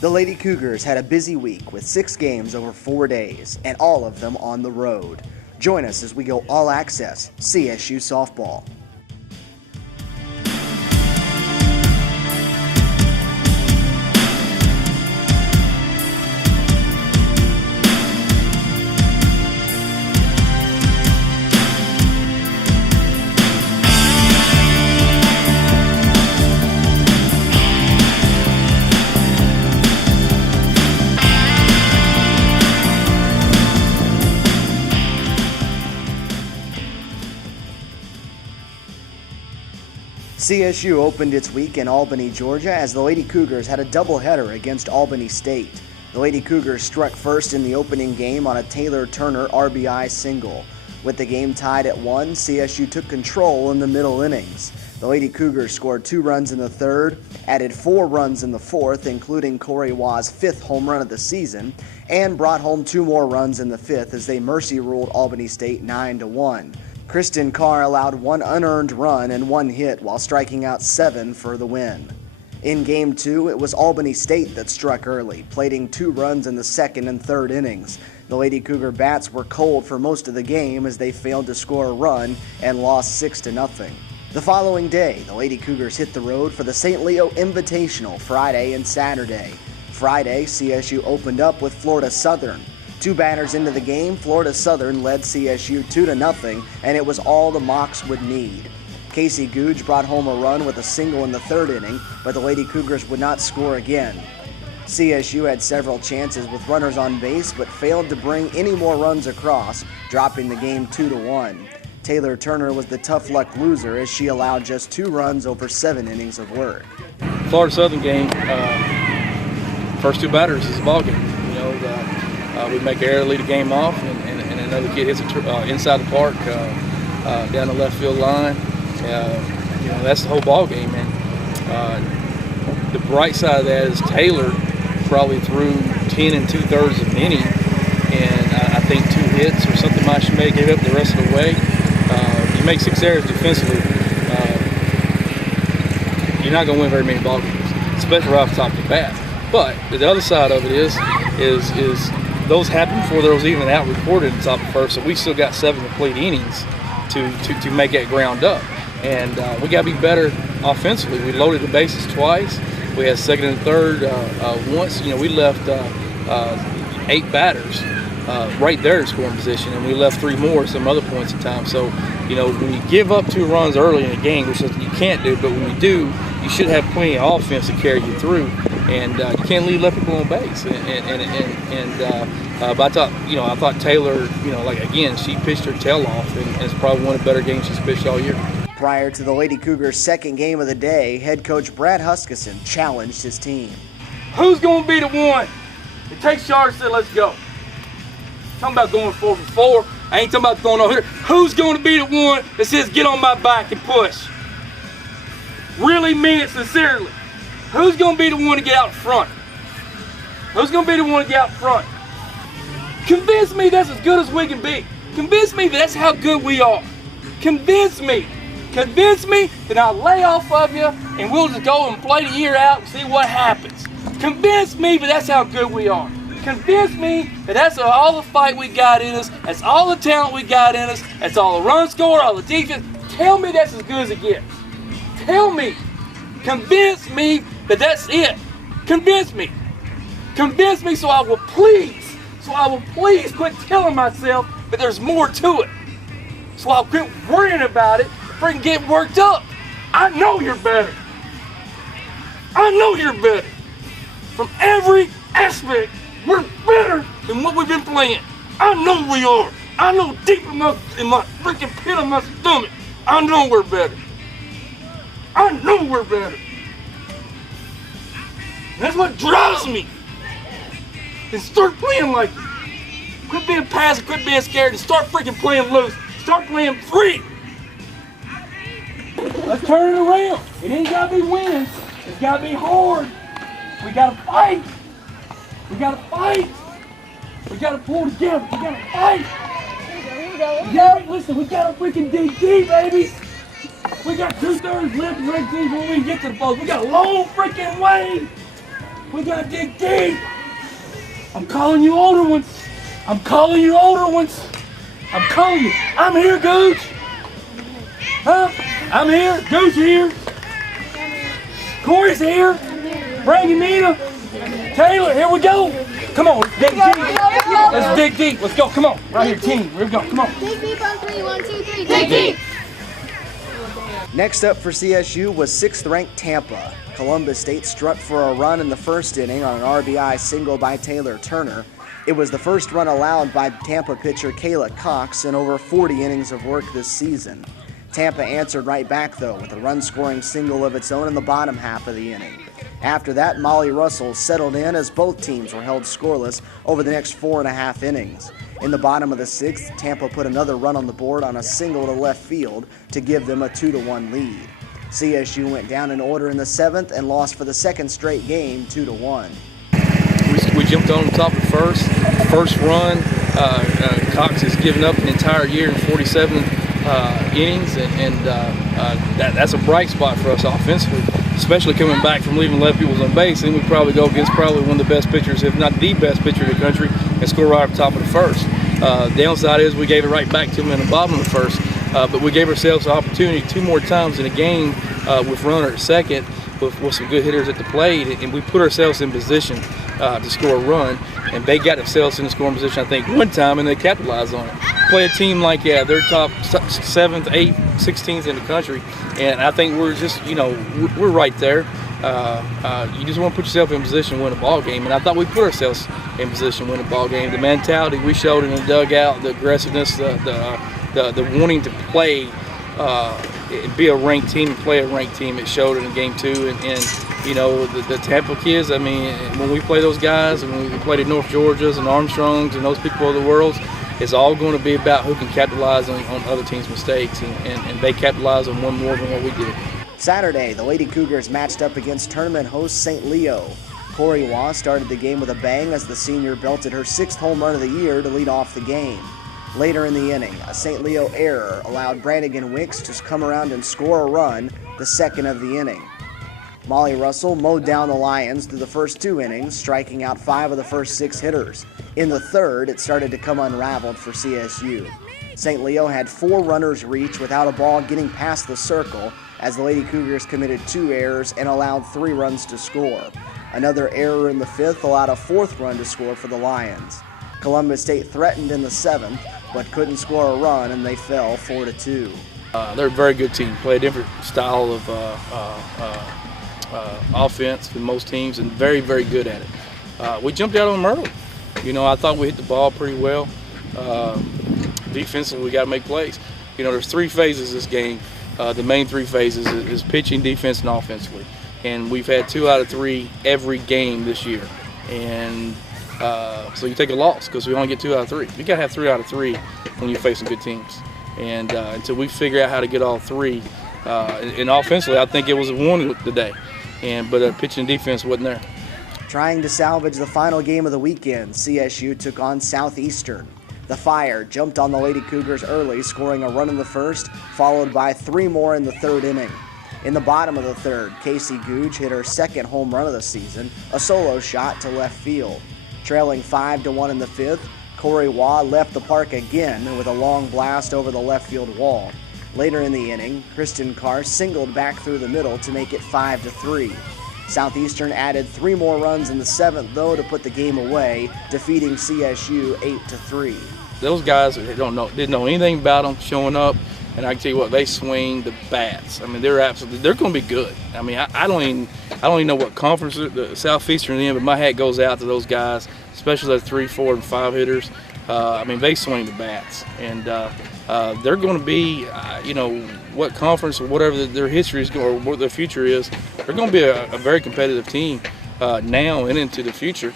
The Lady Cougars had a busy week with 6 games over 4 days, and all of them on the road. Join us as we go all access CSU Softball. CSU opened its week in Albany, Georgia, as the Lady Cougars had a doubleheader against Albany State. The Lady Cougars struck first in the opening game on a Taylor Turner RBI single. With the game tied at 1, CSU took control in the middle innings. The Lady Cougars scored 2 runs in the third, added 4 runs in the fourth, including Corey Waugh's 5th home run of the season, and brought home 2 more runs in the 5th as they mercy ruled Albany State 9-1. Kristen Carr allowed 1 unearned run and 1 hit while striking out 7 for the win. In Game 2, it was Albany State that struck early, plating 2 runs in the second and third innings. The Lady Cougar bats were cold for most of the game as they failed to score a run and lost 6-0. The following day, the Lady Cougars hit the road for the Saint Leo Invitational Friday and Saturday. Friday, CSU opened up with Florida Southern. 2 batters into the game, Florida Southern led CSU 2-0, and it was all the Mocs would need. Casey Googe brought home a run with a single in the third inning, but the Lady Cougars would not score again. CSU had several chances with runners on base, but failed to bring any more runs across, dropping the game 2-1. Taylor Turner was the tough luck loser as she allowed just 2 runs over 7 innings of work. Florida Southern game, first 2 batters is a ball game. We make an error, lead the game off, and another kid hits it inside the park, down the left field line. That's the whole ball game. And the bright side of that is Taylor probably threw 10 2/3 of an inning, and I think 2 hits or something she may give up the rest of the way. You make 6 errors defensively, you're not going to win very many ball games, especially right off the top of the bat. But the other side of it is those happened before there was even an out recorded in the top of the first, so we still got 7 complete innings to make that ground up. And we got to be better offensively. We loaded the bases twice. We had second and third once. We left 8 batters right there in scoring position, and we left 3 more at some other points in time. So, when you give up 2 runs early in a game, which is you can't do, but when you do, you should have plenty of offense to carry you through. And you can't leave people on base. But I thought Taylor, again, she pitched her tail off, and it's probably one of the better games she's pitched all year. Prior to the Lady Cougars' second game of the day, head coach Brad Huskisson challenged his team. Who's going to be the one that takes charge and says, let's go? Talking about going 4 for 4. I ain't talking about going over here. Who's going to be the one that says, get on my back and push? Really mean it sincerely. Who's going to be the one to get out front? Who's going to be the one to get out front? Convince me that's as good as we can be. Convince me that's how good we are. Convince me. Convince me that I'll lay off of you and we'll just go and play the year out and see what happens. Convince me that that's how good we are. Convince me that that's all the fight we got in us. That's all the talent we got in us. That's all the run score, all the defense. Tell me that's as good as it gets. Tell me. Convince me that that's it. Convince me. Convince me so I will please quit telling myself that there's more to it. So I'll quit worrying about it, freaking get worked up. I know you're better. I know you're better. From every aspect, we're better than what we've been playing. I know we are. I know deep in my freaking pit of my stomach, I know we're better. I know we're better. And that's what drives me. And start playing like it. Quit being passive, quit being scared, and start freaking playing loose. Start playing free. Let's turn it around. It ain't gotta be wins. It's gotta be hard. We gotta fight. We gotta fight. We gotta pull together. We gotta fight. Here we go. Yeah, listen, we gotta freaking dig deep, baby. We got 2/3 left and ready when we get to the post. We got a long freaking way. We gotta dig deep. I'm calling you older ones. I'm calling you older ones. I'm calling you. I'm here, Gooch. Huh? I'm here. Gooch here. Corey's here. Brandon, Nina. Taylor, here we go. Come on, let's dig deep. Let's dig deep. Let's go. Come on. Right here, team. Here we go. Come on. Dig deep on 3. 1, 2, 3. Dig deep. Next up for CSU was 6th-ranked Tampa. Columbus State struck for a run in the first inning on an RBI single by Taylor Turner. It was the first run allowed by Tampa pitcher Lady Cougars in over 40 innings of work this season. Tampa answered right back, though, with a run-scoring single of its own in the bottom half of the inning. After that, Molly Russell settled in as both teams were held scoreless over the next 4.5 innings. In the bottom of the 6th, Tampa put another run on the board on a single to left field to give them a 2-1 lead. CSU went down in order in the 7th and lost for the second straight game 2-1. We jumped on top of first run. Cox has given up an entire year in 47 innings, and that's a bright spot for us offensively, especially coming back from leaving left field on base. Then we probably go against probably one of the best pitchers, if not the best pitcher in the country, and score right off the top of the first. Downside is we gave it right back to him in the bottom of the first, but we gave ourselves an opportunity 2 more times in a game with runner at second with some good hitters at the plate, and we put ourselves in position to score a run, and they got themselves in the scoring position I think one time, and they capitalized on it. Play a team like they're top 7th, 8th, 16th in the country, and I think we're just, we're right there. You just want to put yourself in position to win a ball game, and I thought we put ourselves in position to win a ball game. The mentality we showed in the dugout, the aggressiveness, the wanting to play, be a ranked team and play a ranked team, it showed in game 2. And the Tampa kids, I mean, when we play those guys, and when we play the North Georgias and Armstrongs and those people of the world, it's all going to be about who can capitalize on other teams' mistakes, and they capitalize on one more than what we did. Saturday, the Lady Cougars matched up against tournament host Saint Leo. Corey Waugh started the game with a bang as the senior belted her 6th home run of the year to lead off the game. Later in the inning, a Saint Leo error allowed Brannigan Wicks to come around and score a run, the 2nd of the inning. Molly Russell mowed down the Lions through the first 2 innings, striking out 5 of the first 6 hitters. In the 3rd, it started to come unraveled for CSU. Saint Leo had 4 runners reach without a ball getting past the circle, as the Lady Cougars committed 2 errors and allowed 3 runs to score. Another error in the 5th allowed a 4th run to score for the Lions. Columbus State threatened in the 7th, but couldn't score a run, and they fell 4-2. They're a very good team. Play a different style of offense than most teams, and very, very good at it. We jumped out on them early. I thought we hit the ball pretty well. Defensively, we got to make plays. There's 3 phases this game. The main 3 phases is pitching, defense, and offensively. And we've had 2 out of 3 every game this year. And so you take a loss because we only get 2 out of 3. You got to have 3 out of 3 when you're facing good teams. And until we figure out how to get all 3, and offensively, I think it was a 1 today. But pitching and defense wasn't there. Trying to salvage the final game of the weekend, CSU took on Southeastern. The Fire jumped on the Lady Cougars early, scoring a run in the 1st, followed by 3 more in the 3rd inning. In the bottom of the 3rd, Casey Googe hit her 2nd home run of the season, a solo shot to left field. Trailing 5-1 in the 5th, Corey Waugh left the park again with a long blast over the left field wall. Later in the inning, Kristen Carr singled back through the middle to make it 5-3. Southeastern added 3 more runs in the 7th, though, to put the game away, defeating CSU 8-3. Those guys didn't know anything about them showing up, and I can tell you what, they swing the bats. I mean, they're going to be good. I mean, I don't even know what conference the Southeastern in, but my hat goes out to those guys, especially the 3, 4, and 5 hitters. I mean, they swing the bats, and they're going to be, what conference or whatever their history is or what their future is, they're going to be a very competitive team now and into the future.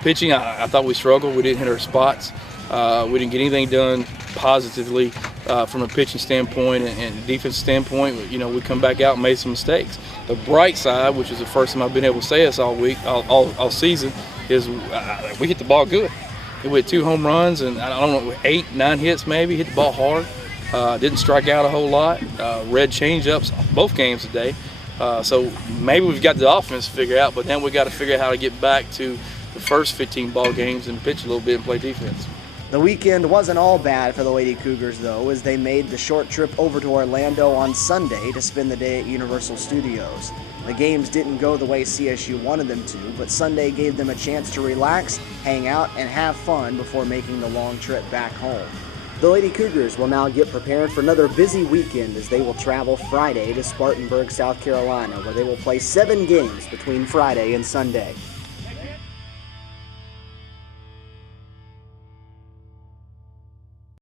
Pitching, I thought we struggled. We didn't hit our spots. We didn't get anything done positively from a pitching standpoint and defense standpoint. We come back out and made some mistakes. The bright side, which is the first time I've been able to say this all week, all season, is we hit the ball good. We had 2 home runs and I don't know, 8, 9 hits maybe. Hit the ball hard. Didn't strike out a whole lot. Read change-ups both games today. So maybe we've got the offense figured out, but then we got to figure out how to get back to the first 15 ball games and pitch a little bit and play defense. The weekend wasn't all bad for the Lady Cougars, though, as they made the short trip over to Orlando on Sunday to spend the day at Universal Studios. The games didn't go the way CSU wanted them to, but Sunday gave them a chance to relax, hang out, and have fun before making the long trip back home. The Lady Cougars will now get prepared for another busy weekend as they will travel Friday to Spartanburg, South Carolina, where they will play 7 games between Friday and Sunday.